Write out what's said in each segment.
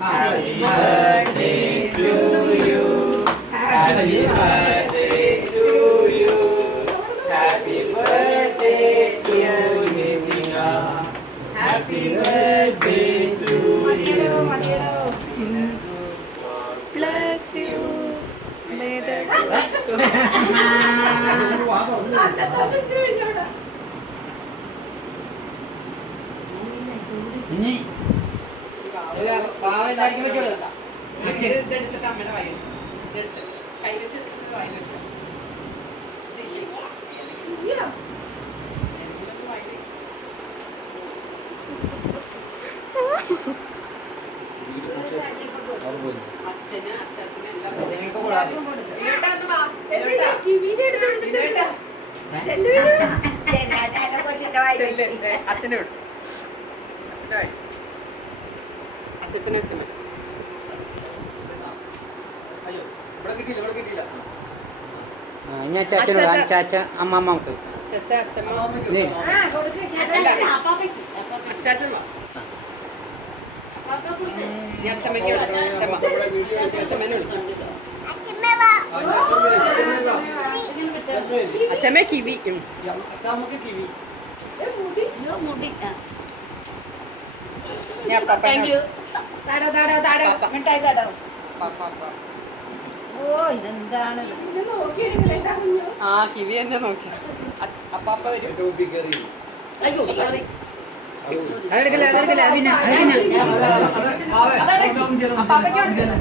Happy birthday to you. Happy birthday to you. Happy birthday dear Nidina. Happy birthday to you. Bless you. May the ഇനി പാവ എല്ലാവർക്കും പറ്റുള്ളൂ. ഇതെടുത്തിട്ട് അമ്മയുടെ വായി വെച്ചു. ഇതെടുത്ത് കൈ വെച്ച് വായി വെച്ചു. അച്ഛന് അച്ഛന് അച്ഛനൊക്കെ കൂടാതെ അച്ഛൻ്റെ വിടും അച്ഛനെ അച്ഛൻ അയ്യോ ഇവിടെ കിട്ടിയില്ല ഇവിടെ കിട്ടിയില്ല. ഇനി അച്ചാച്ചനോട് അച്ചാച്ച അമ്മമ്മക്ക് അച്ഛ അച്ഛമ്മ ഇനി അച്ചാച്ചമ്മ ഈ അച്ഛമ്മയ്ക്ക് അച്ഛമ്മ അച്ഛമ്മേനെ വിളിക്കും. അച്ഛമ്മ കിവി ഞാൻ ഓ ഇതെന്താണ് ആ കിവി എന്നെ നോക്കി അപ്പാപ്പ വരും. അയ്യോ സോറി അതെടുക്കല അതെടുക്കല അതിന അപ്പാപ്പയ്ക്ക് കൊടുക്കുന്നു.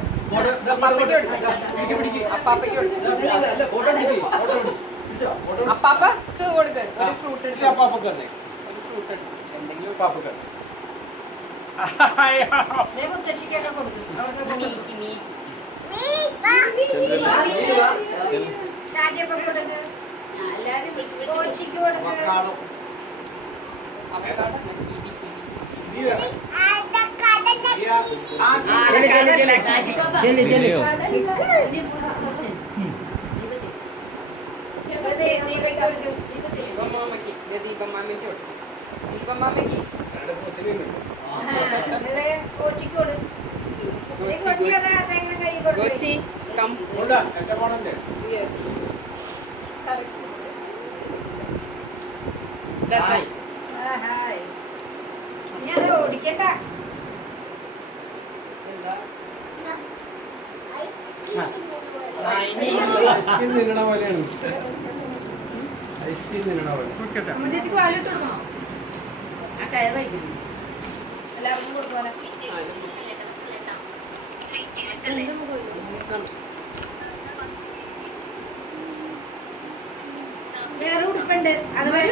അപ്പാപ്പയ്ക്ക് കൊടുക്കും. അപ്പാപ്പയ്ക്ക് കൊടുക്കും. അപ്പാപ്പക്ക് കൊടുക്ക ഒരു ഫ്രൂട്ട് എടുത്ത് ഒരു ഫ്രൂട്ട് എടുക്കും എന്തെങ്കിലും മുത്തശ്ശിക്കൊക്കെ കൊടുക്കും ഷാജിയപ്പം കൊടുക്ക് കോച്ചിക്ക് കൊടുക്ക് ദീപമാമയ്ക്ക് ദീപമാമയ്ക്ക് കൊടുക്കും. ദീപമാമയ്ക്ക് കോച്ചിക്ക് കൊടുക്ക് ഗോച്ചി കം യെസ് ഞാൻ ഓടിക്കണ്ട എന്താ മുന്നേക്ക് വാല് വെച്ച് കൊടുക്കണോ ആ കയറായിരിക്കുന്നു എല്ലാവർക്കും കൊടുക്കുവാനാ വേറെ ഉടുപ്പുണ്ട് അത് വരെ